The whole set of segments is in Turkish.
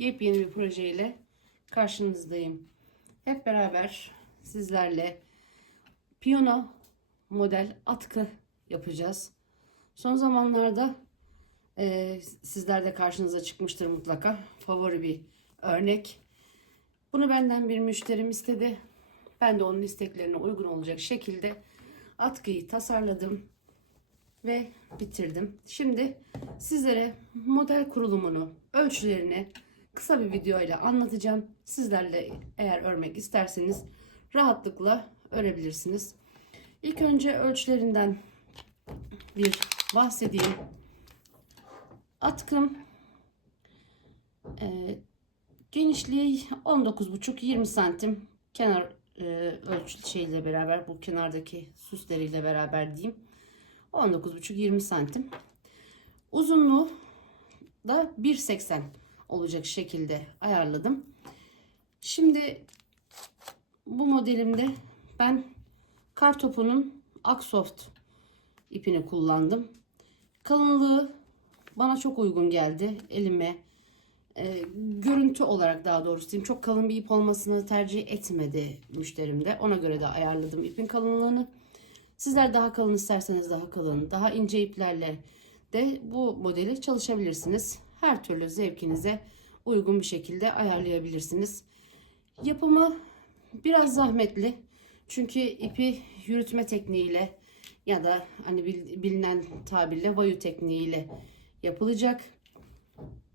yepyeni bir projeyle karşınızdayım. Hep beraber sizlerle piyano model atkı yapacağız. Son zamanlarda sizler de karşınıza çıkmıştır mutlaka. Favori bir örnek. Bunu benden bir müşterim istedi. Ben de onun isteklerine uygun olacak şekilde atkıyı tasarladım ve bitirdim. Şimdi sizlere model kurulumunu, ölçülerini kısa bir video ile anlatacağım. Sizlerle eğer örmek isterseniz rahatlıkla örebilirsiniz. İlk önce ölçülerinden bir bahsedeyim. Atkım genişliği 19,5-20 santim, kenar ölçü şeyle beraber, bu kenardaki süsleriyle beraber diyeyim, 19,5-20 santim. Uzunluğu da 1,80 olacak şekilde ayarladım. Şimdi bu modelimde ben Kartopun'un Aksoft ipini kullandım. Kalınlığı bana çok uygun geldi. Elime görüntü olarak, daha doğrusu diyeyim, çok kalın bir ip olmasını tercih etmedi müşterim de. Ona göre de ayarladım ipin kalınlığını. Sizler daha kalın isterseniz daha kalın, daha ince iplerle de bu modeli çalışabilirsiniz. Her türlü zevkinize uygun bir şekilde ayarlayabilirsiniz. Yapımı biraz zahmetli. Çünkü ipi yürütme tekniğiyle ya da hani bilinen tabirle vayu tekniğiyle yapılacak.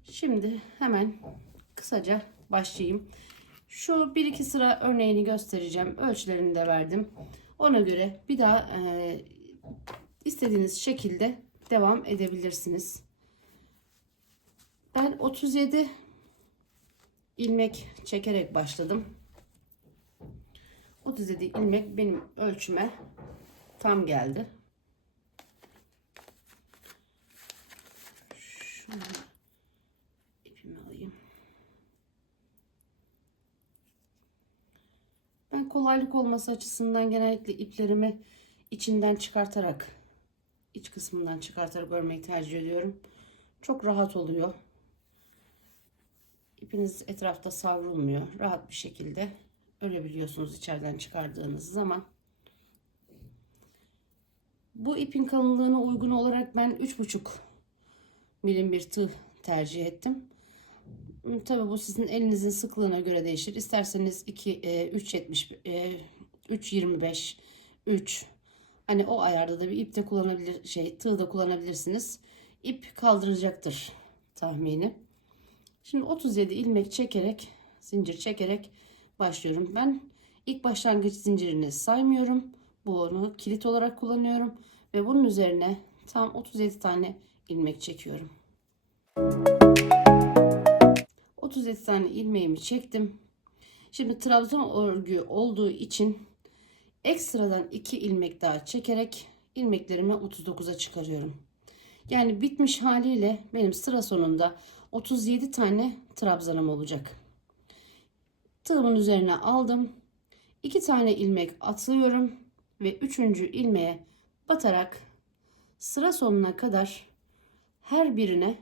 Şimdi hemen kısaca başlayayım. Şu 1-2 sıra örneğini göstereceğim. Ölçülerini de verdim. Ona göre bir daha istediğiniz şekilde devam edebilirsiniz. Ben 37 ilmek çekerek başladım. 37 ilmek benim ölçüme tam geldi. Şunu ipimi alayım. Ben kolaylık olması açısından genellikle iplerimi içinden çıkartarak, iç kısmından çıkartarak örmeyi tercih ediyorum. Çok rahat oluyor. İpiniz etrafta savrulmuyor. Rahat bir şekilde örebiliyorsunuz içeriden çıkardığınız zaman. Bu ipin kalınlığına uygun olarak ben 3,5 milim bir tığ tercih ettim. Tabii bu sizin elinizin sıklığına göre değişir. İsterseniz 3,70, 3,25, 3, hani o ayarda da bir ip de kullanabilir, tığ da kullanabilirsiniz. İp kaldıracaktır tahmini. Şimdi 37 ilmek çekerek, zincir çekerek başlıyorum. Ben ilk başlangıç zincirini saymıyorum. Bunu kilit olarak kullanıyorum ve bunun üzerine tam 37 tane ilmek çekiyorum. 37 tane ilmeğimi çektim. Şimdi trabzan örgü olduğu için ekstradan 2 ilmek daha çekerek ilmeklerimi 39'a çıkarıyorum. Yani bitmiş haliyle benim sıra sonunda 37 tane trabzanım olacak. Tığımın üzerine aldım. 2 tane ilmek atlıyorum ve 3. ilmeğe batarak sıra sonuna kadar her birine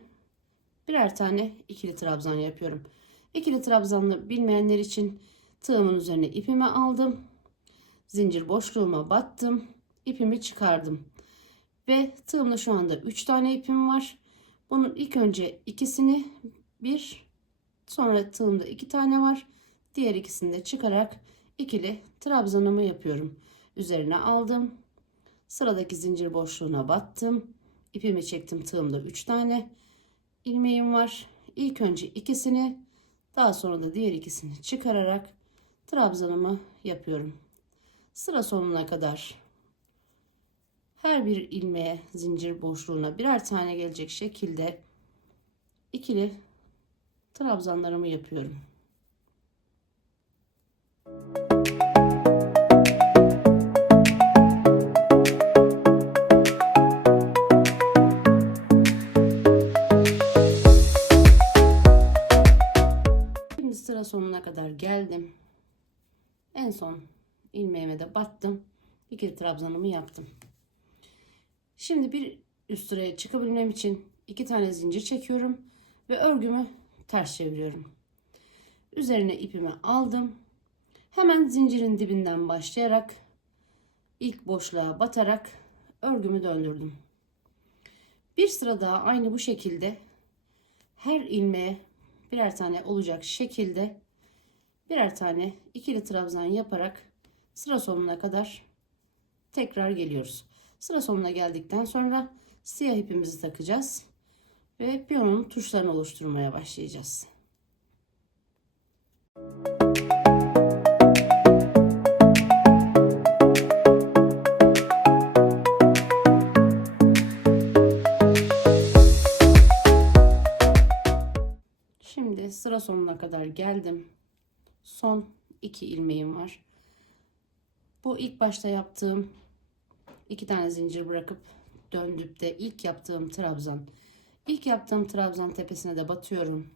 birer tane ikili trabzan yapıyorum. İkili trabzanlı bilmeyenler için tığımın üzerine ipimi aldım. Zincir boşluğuma battım. İpimi çıkardım. Ve tığımda şu anda 3 tane ipim var. Bunun ilk önce ikisini sonra tığımda 2 tane var. Diğer ikisini de çıkarak ikili trabzanımı yapıyorum. Üzerine aldım. Sıradaki zincir boşluğuna battım. İpimi çektim. Tığımda 3 tane ilmeğim var. İlk önce ikisini, daha sonra da diğer ikisini çıkararak trabzanımı yapıyorum. Sıra sonuna kadar her bir ilmeğe, zincir boşluğuna birer tane gelecek şekilde ikili trabzanlarımı yapıyorum. Şimdi sıra sonuna kadar geldim. En son ilmeğime de battım. İkili trabzanımı yaptım. Şimdi bir üst sıraya çıkabilmem için 2 tane zincir çekiyorum ve örgümü ters çeviriyorum. Üzerine ipimi aldım. Hemen zincirin dibinden başlayarak ilk boşluğa batarak örgümü döndürdüm. Bir sıra daha aynı bu şekilde her ilmeğe birer tane olacak şekilde birer tane ikili trabzan yaparak sıra sonuna kadar tekrar geliyoruz. Sıra sonuna geldikten sonra siyah ipimizi takacağız ve piyonun tuşlarını oluşturmaya başlayacağız. Şimdi sıra sonuna kadar geldim. Son 2 ilmeğim var. Bu ilk başta yaptığım 2 tane zincir bırakıp döndüp de ilk yaptığım trabzan. İlk yaptığım trabzan tepesine de batıyorum.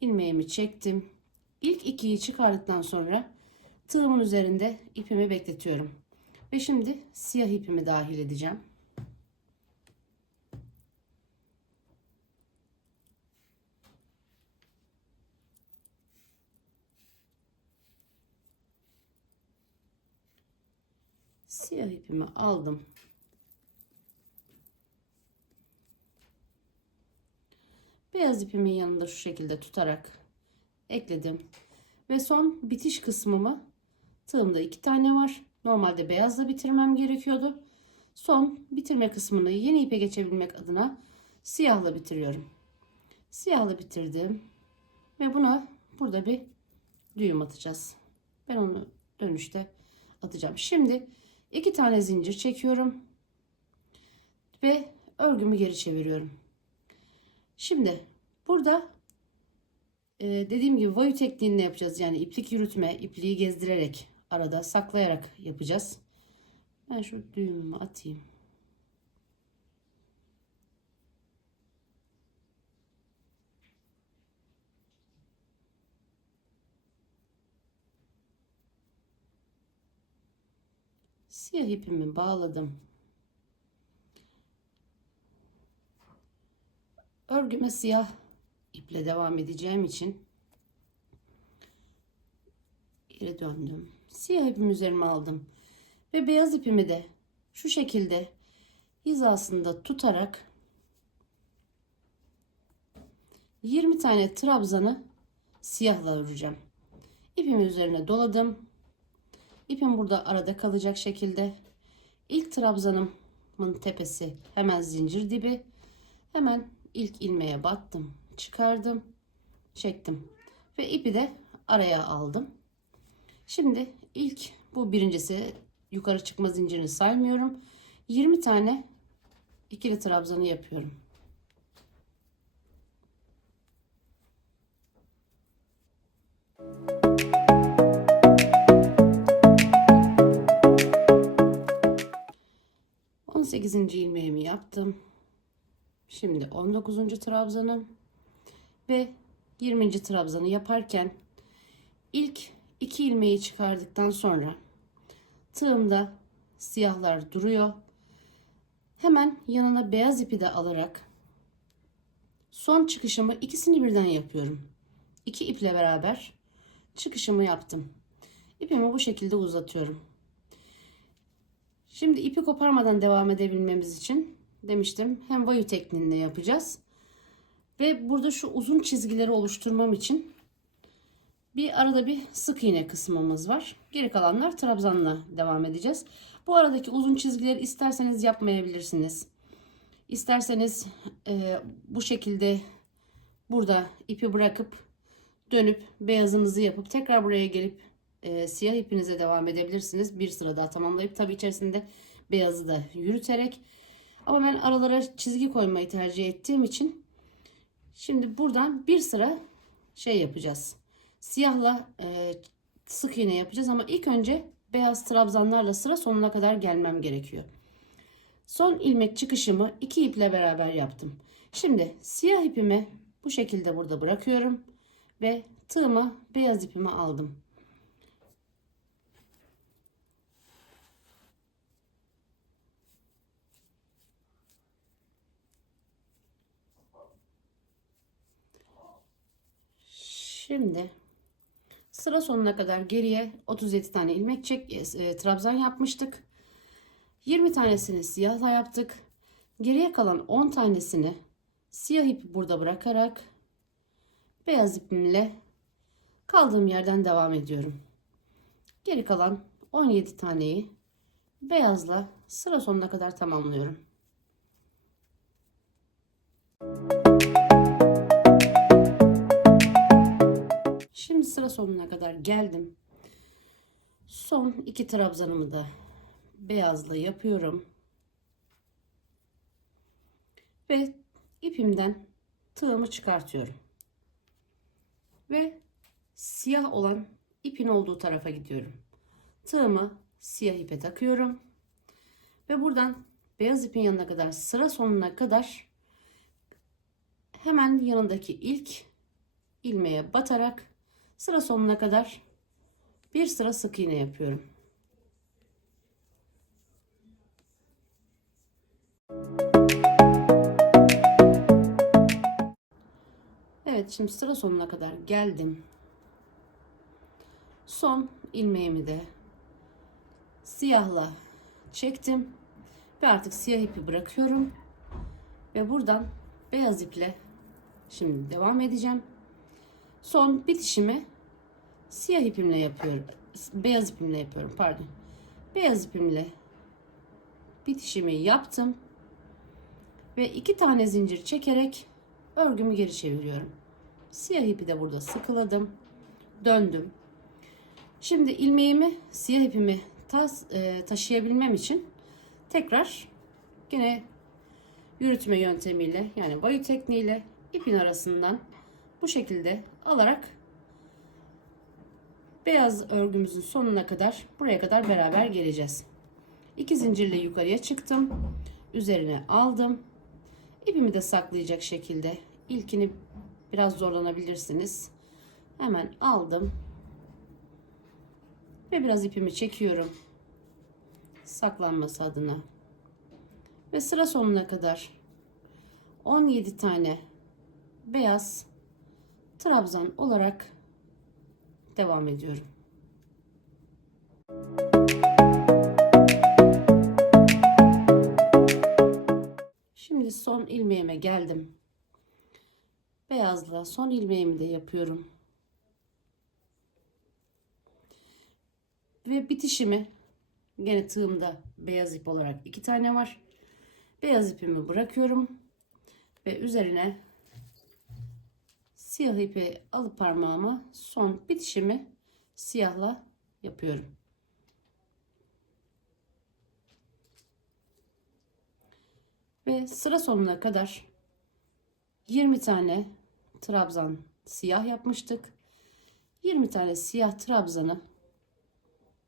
İlmeğimi çektim. İlk 2'yi çıkardıktan sonra tığımın üzerinde ipimi bekletiyorum. Ve şimdi siyah ipimi dahil edeceğim. Siyah ipimi aldım. Beyaz ipimin yanında şu şekilde tutarak ekledim. Ve son bitiş kısmımı tığımda 2 tane var. Normalde beyazla bitirmem gerekiyordu. Son bitirme kısmını yeni ipe geçebilmek adına siyahla bitiriyorum. Siyahla bitirdim. Ve buna burada bir düğüm atacağız. Ben onu dönüşte atacağım. Şimdi 2 tane zincir çekiyorum. Ve örgümü geri çeviriyorum. Şimdi burada dediğim gibi vayu tekniğinde yapacağız. Yani iplik yürütme, ipliği gezdirerek arada saklayarak yapacağız. Ben şu düğümümü atayım. Siyah ipimi bağladım. Örgüme siyah iple devam edeceğim için geri döndüm. Siyah ipimi üzerime aldım. Ve beyaz ipimi de şu şekilde hizasında tutarak 20 tane trabzanı siyahla öreceğim. İpimi üzerine doladım. İpim burada arada kalacak şekilde. İlk trabzanımın tepesi hemen zincir dibi. Hemen ilk ilmeğe battım. Çıkardım. Çektim. Ve ipi de araya aldım. Şimdi ilk bu birincisi yukarı çıkma zincirini saymıyorum. 20 tane ikili trabzanı yapıyorum. On 18. ilmeğimi yaptım. Şimdi 19. trabzanım ve 20. trabzanı yaparken ilk 2 ilmeği çıkardıktan sonra tığımda siyahlar duruyor. Hemen yanına beyaz ipi de alarak son çıkışımı ikisini birden yapıyorum. 2 iple beraber çıkışımı yaptım. İpimi bu şekilde uzatıyorum. Şimdi ipi koparmadan devam edebilmemiz için demiştim hem vayu tekniğinde yapacağız. Ve burada şu uzun çizgileri oluşturmam için arada bir sık iğne kısmımız var. Geri kalanlar trabzanla devam edeceğiz. Bu aradaki uzun çizgileri isterseniz yapmayabilirsiniz. İsterseniz bu şekilde burada ipi bırakıp dönüp beyazınızı yapıp tekrar buraya gelip siyah ipinize devam edebilirsiniz. Bir sıra daha tamamlayıp tabi içerisinde beyazı da yürüterek. Ama ben aralara çizgi koymayı tercih ettiğim için şimdi buradan bir sıra şey yapacağız. Siyahla sık iğne yapacağız ama ilk önce beyaz trabzanlarla sıra sonuna kadar gelmem gerekiyor. Son ilmek çıkışımı 2 iple beraber yaptım. Şimdi siyah ipimi bu şekilde burada bırakıyorum ve tığımı beyaz ipime aldım. Şimdi sıra sonuna kadar geriye 37 tane ilmek trabzan yapmıştık. 20 tanesini siyahla yaptık. Geriye kalan 10 tanesini siyah ipi burada bırakarak beyaz ipimle kaldığım yerden devam ediyorum. Geri kalan 17 taneyi beyazla sıra sonuna kadar tamamlıyorum. Şimdi sıra sonuna kadar geldim. Son 2 trabzanımı da beyazla yapıyorum. Ve ipimden tığımı çıkartıyorum. Ve siyah olan ipin olduğu tarafa gidiyorum. Tığımı siyah ipe takıyorum. Ve buradan beyaz ipin yanına kadar, sıra sonuna kadar hemen yanındaki ilk ilmeğe batarak sıra sonuna kadar bir sıra sık iğne yapıyorum. Evet, şimdi sıra sonuna kadar geldim. Son ilmeğimi de siyahla çektim ve artık siyah ipi bırakıyorum ve buradan beyaz iple şimdi devam edeceğim. Son bitişimi siyah ipimle yapıyorum. Beyaz ipimle yapıyorum, pardon. Beyaz ipimle bitişimi yaptım ve 2 tane zincir çekerek örgümü geri çeviriyorum. Siyah ipi de burada sıkıladım. Döndüm. Şimdi ilmeğimi, siyah ipimi taşıyabilmem için tekrar yine yürütme yöntemiyle, yani bayu tekniğiyle ipin arasından bu şekilde alarak beyaz örgümüzün sonuna kadar, buraya kadar beraber geleceğiz. 2 zincirle yukarıya çıktım. Üzerine aldım. İpimi de saklayacak şekilde, ilkini biraz zorlanabilirsiniz. Hemen aldım. Ve biraz ipimi çekiyorum. Saklanması adına. Ve sıra sonuna kadar 17 tane beyaz trabzan olarak devam ediyorum. Şimdi son ilmeğime geldim. Beyazla son ilmeğimi de yapıyorum. Ve bitişimi gene tığımda beyaz ip olarak 2 tane var. Beyaz ipimi bırakıyorum ve üzerine siyah ipi alıp parmağıma son bitişimi siyahla yapıyorum. Ve sıra sonuna kadar 20 tane trabzan siyah yapmıştık. 20 tane siyah trabzanı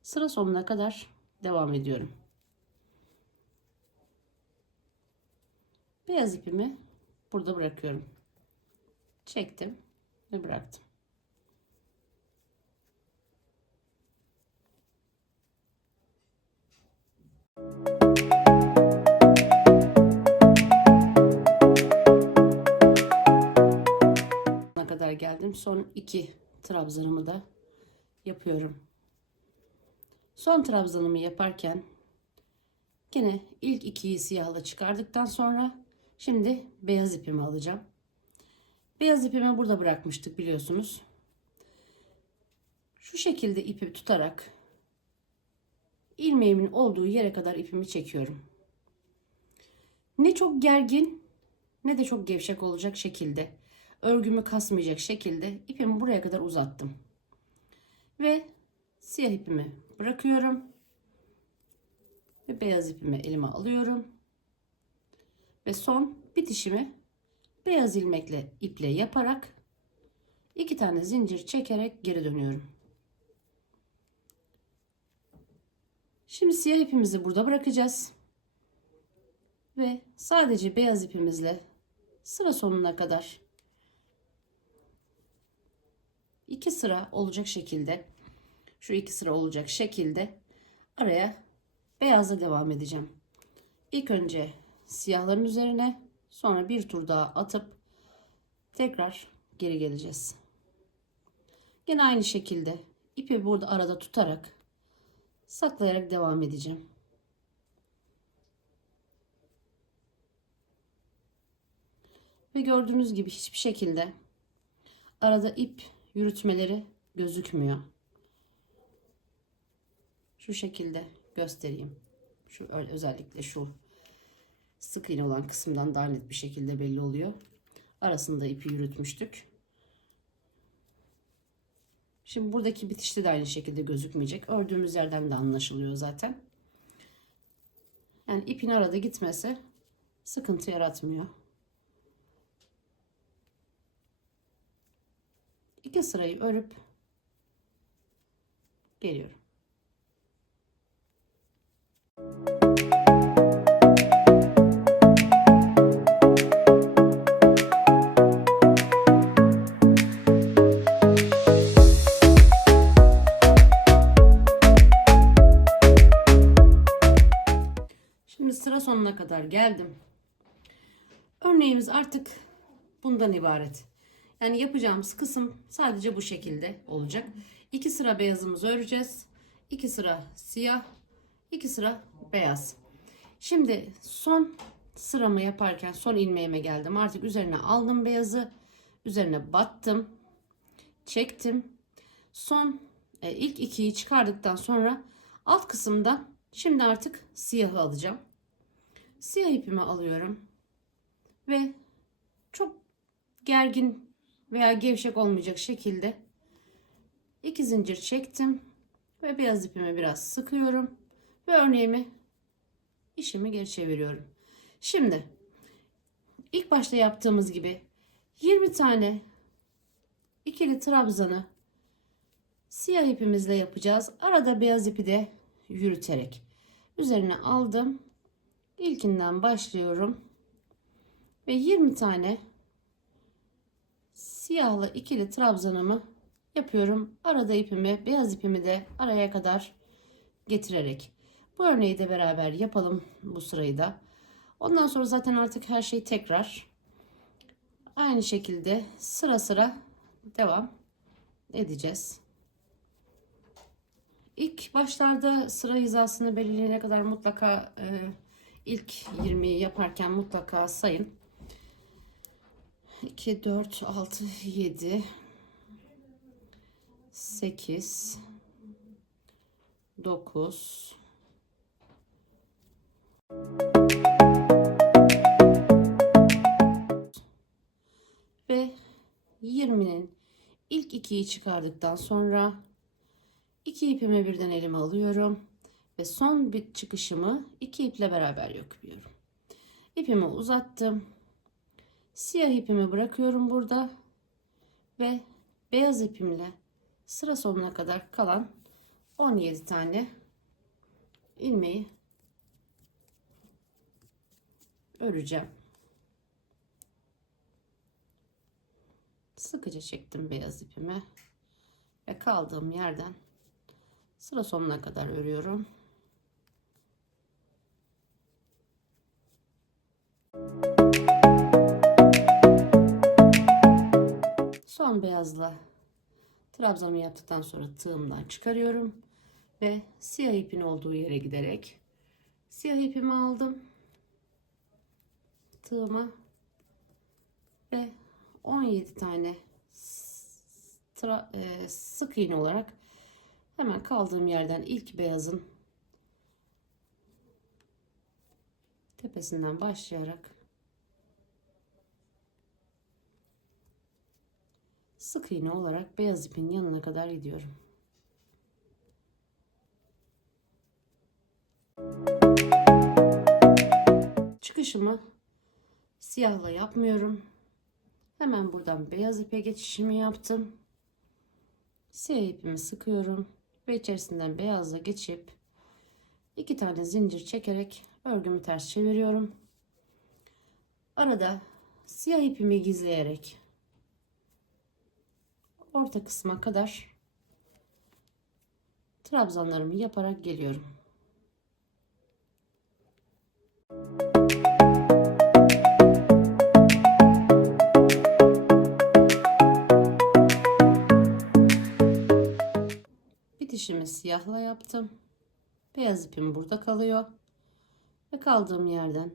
sıra sonuna kadar devam ediyorum. Beyaz ipimi burada bırakıyorum. Çektim ve bıraktım. Kadar geldim. Son 2 trabzanımı da yapıyorum. Son trabzanımı yaparken yine ilk 2'yi siyahla çıkardıktan sonra şimdi beyaz ipimi alacağım. Beyaz ipimi burada bırakmıştık biliyorsunuz. Şu şekilde ipi tutarak ilmeğimin olduğu yere kadar ipimi çekiyorum. Ne çok gergin ne de çok gevşek olacak şekilde, örgümü kasmayacak şekilde ipimi buraya kadar uzattım. Ve siyah ipimi bırakıyorum. Ve beyaz ipimi elime alıyorum. Ve son bitişimi beyaz ilmekle iple yaparak 2 tane zincir çekerek geri dönüyorum. Şimdi siyah ipimizi burada bırakacağız. Ve sadece beyaz ipimizle sıra sonuna kadar 2 sıra olacak şekilde, şu 2 sıra olacak şekilde araya beyazla devam edeceğim. İlk önce siyahların üzerine, sonra bir tur daha atıp tekrar geri geleceğiz. Yine aynı şekilde ipi burada arada tutarak saklayarak devam edeceğim. Ve gördüğünüz gibi hiçbir şekilde arada ip yürütmeleri gözükmüyor. Şu şekilde göstereyim. Özellikle şu sık iğne olan kısımdan daha net bir şekilde belli oluyor. Arasında ipi yürütmüştük. Şimdi buradaki bitişte de aynı şekilde gözükmeyecek. Ördüğümüz yerden de anlaşılıyor zaten. Yani ipin arada gitmesi sıkıntı yaratmıyor. İki sırayı örüp geliyorum. Şimdi sıra sonuna kadar geldim. Örneğimiz artık bundan ibaret. Yani yapacağımız kısım sadece bu şekilde olacak. 2 sıra beyazımızı öreceğiz. 2 sıra siyah, 2 sıra beyaz. Şimdi son sıramı yaparken son ilmeğime geldim. Artık üzerine aldım beyazı. Üzerine battım. Çektim. Son ilk ikiyi çıkardıktan sonra alt kısımda şimdi artık siyahı alacağım. Siyah ipimi alıyorum. Ve çok gergin veya gevşek olmayacak şekilde 2 zincir çektim ve beyaz ipimi biraz sıkıyorum ve örneğimi işimi geri çeviriyorum. Şimdi ilk başta yaptığımız gibi 20 tane ikili trabzanı siyah ipimizle yapacağız. Arada beyaz ipi de yürüterek üzerine aldım. İlkinden başlıyorum ve 20 tane siyahlı ikili trabzanımı yapıyorum. Arada ipimi, beyaz ipimi de araya kadar getirerek. Bu örneği de beraber yapalım, bu sırayı da. Ondan sonra zaten artık her şey tekrar aynı şekilde sıra sıra devam edeceğiz. İlk başlarda sıra hizasını belirleyene kadar mutlaka ilk 20'yi yaparken mutlaka sayın. 2, 4, 6, 7, 8, 9, ve 20'nin ilk ikiyi çıkardıktan sonra 2 ipimi birden elime alıyorum ve son bir çıkışımı 2 iple beraber yapıyorum. İpimi uzattım. Siyah ipimi bırakıyorum burada ve beyaz ipimle sıra sonuna kadar kalan 17 tane ilmeği öreceğim. Sıkıca çektim beyaz ipimi ve kaldığım yerden sıra sonuna kadar örüyorum. Son beyazla trabzanımı yaptıktan sonra tığımdan çıkarıyorum ve siyah ipin olduğu yere giderek siyah ipimi aldım tığıma ve 17 tane sık iğne olarak hemen kaldığım yerden ilk beyazın tepesinden başlayarak sık iğne olarak beyaz ipin yanına kadar gidiyorum. Çıkışımı siyahla yapmıyorum. Hemen buradan beyaz ipe geçişimi yaptım. Siyah ipimi sıkıyorum ve içerisinden beyazla geçip 2 tane zincir çekerek örgümü ters çeviriyorum. Arada siyah ipimi gizleyerek orta kısma kadar trabzanlarımı yaparak geliyorum. Bitişimi siyahla yaptım. Beyaz ipim burada kalıyor. Ve kaldığım yerden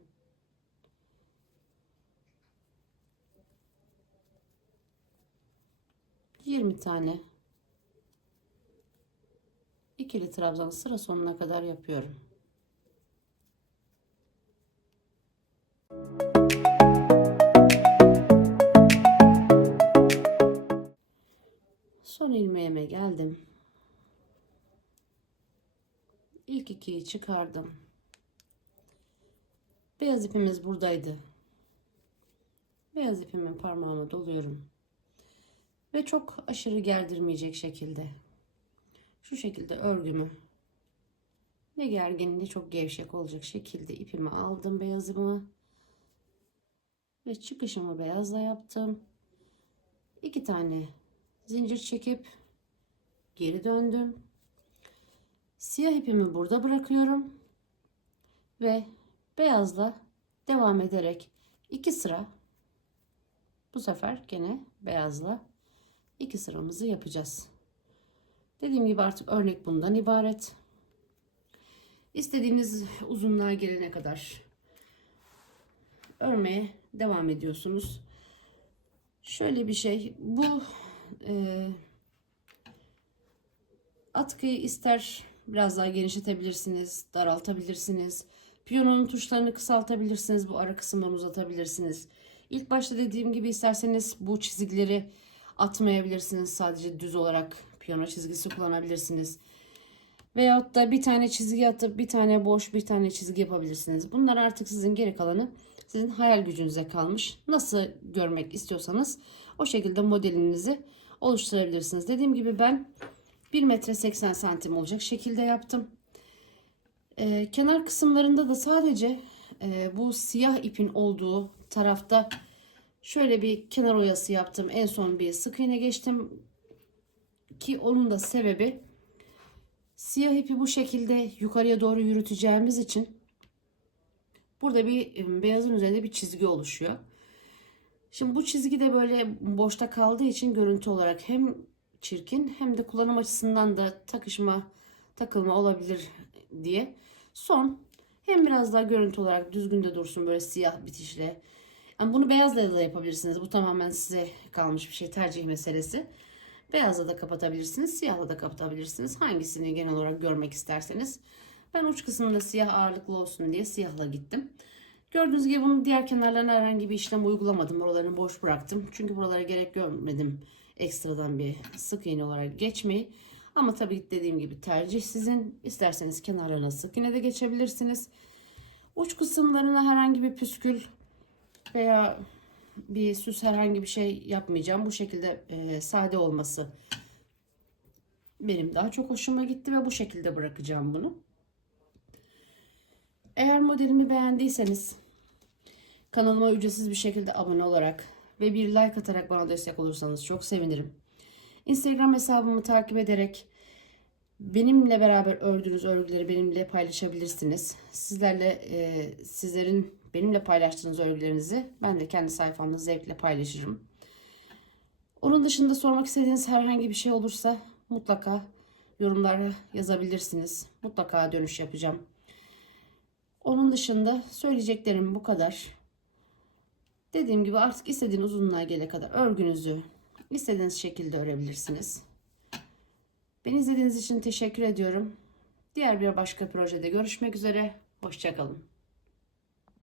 ...20 tane ikili trabzan sıra sonuna kadar yapıyorum. Son ilmeğime geldim. İlk ikiyi çıkardım. Beyaz ipimiz buradaydı. Beyaz ipimi parmağıma doluyorum. Ve çok aşırı gerdirmeyecek şekilde. Şu şekilde örgümü ne gergin ne çok gevşek olacak şekilde ipimi aldım, beyaz ipimi. Ve çıkışımı beyazla yaptım. 2 tane zincir çekip geri döndüm. Siyah ipimi burada bırakıyorum. Ve beyazla devam ederek 2 sıra, bu sefer gene beyazla 2 sıramızı yapacağız. Dediğim gibi artık örnek bundan ibaret. İstediğiniz uzunluğa gelene kadar örmeye devam ediyorsunuz. Şöyle bir şey, bu atkıyı ister biraz daha genişletebilirsiniz, daraltabilirsiniz. Piyanonun tuşlarını kısaltabilirsiniz, bu ara kısımdan uzatabilirsiniz. İlk başta dediğim gibi isterseniz bu çizgileri atmayabilirsiniz. Sadece düz olarak piyano çizgisi kullanabilirsiniz. Veyahut da bir tane çizgi atıp bir tane boş bir tane çizgi yapabilirsiniz. Bunlar artık sizin, geri kalanı sizin hayal gücünüze kalmış. Nasıl görmek istiyorsanız o şekilde modelinizi oluşturabilirsiniz. Dediğim gibi ben 1 metre 80 santim olacak şekilde yaptım. Kenar kısımlarında da sadece bu siyah ipin olduğu tarafta şöyle bir kenar oyası yaptım. En son bir sık iğne geçtim ki onun da sebebi, siyah ipi bu şekilde yukarıya doğru yürüteceğimiz için burada bir beyazın üzerinde bir çizgi oluşuyor. Şimdi bu çizgi de böyle boşta kaldığı için görüntü olarak hem çirkin hem de kullanım açısından da takılma olabilir diye son hem biraz daha görüntü olarak düzgün de dursun böyle siyah bitişle. Yani bunu beyazla da yapabilirsiniz. Bu tamamen size kalmış bir şey, tercih meselesi. Beyazla da kapatabilirsiniz, siyahla da kapatabilirsiniz. Hangisini genel olarak görmek isterseniz. Ben uç kısmında siyah ağırlıklı olsun diye siyahla gittim. Gördüğünüz gibi bunun diğer kenarlarına herhangi bir işlem uygulamadım. Oralarını boş bıraktım. Çünkü buralara gerek görmedim ekstradan bir sık iğne olarak geçmeyi. Ama tabii dediğim gibi tercih sizin. İsterseniz kenarlarına sık iğne de geçebilirsiniz. Uç kısımlarına herhangi bir püskül veya bir süs, herhangi bir şey yapmayacağım. Bu şekilde sade olması benim daha çok hoşuma gitti ve bu şekilde bırakacağım bunu. Eğer modelimi beğendiyseniz kanalıma ücretsiz bir şekilde abone olarak ve bir like atarak bana destek olursanız çok sevinirim. Instagram hesabımı takip ederek benimle beraber ördüğünüz örgüleri benimle paylaşabilirsiniz. Sizlerin benimle paylaştığınız örgülerinizi ben de kendi sayfamda zevkle paylaşırım. Onun dışında sormak istediğiniz herhangi bir şey olursa mutlaka yorumlara yazabilirsiniz. Mutlaka dönüş yapacağım. Onun dışında söyleyeceklerim bu kadar. Dediğim gibi artık istediğiniz uzunluğa gelene kadar örgünüzü istediğiniz şekilde örebilirsiniz. Beni izlediğiniz için teşekkür ediyorum. Diğer bir başka projede görüşmek üzere. Hoşça kalın.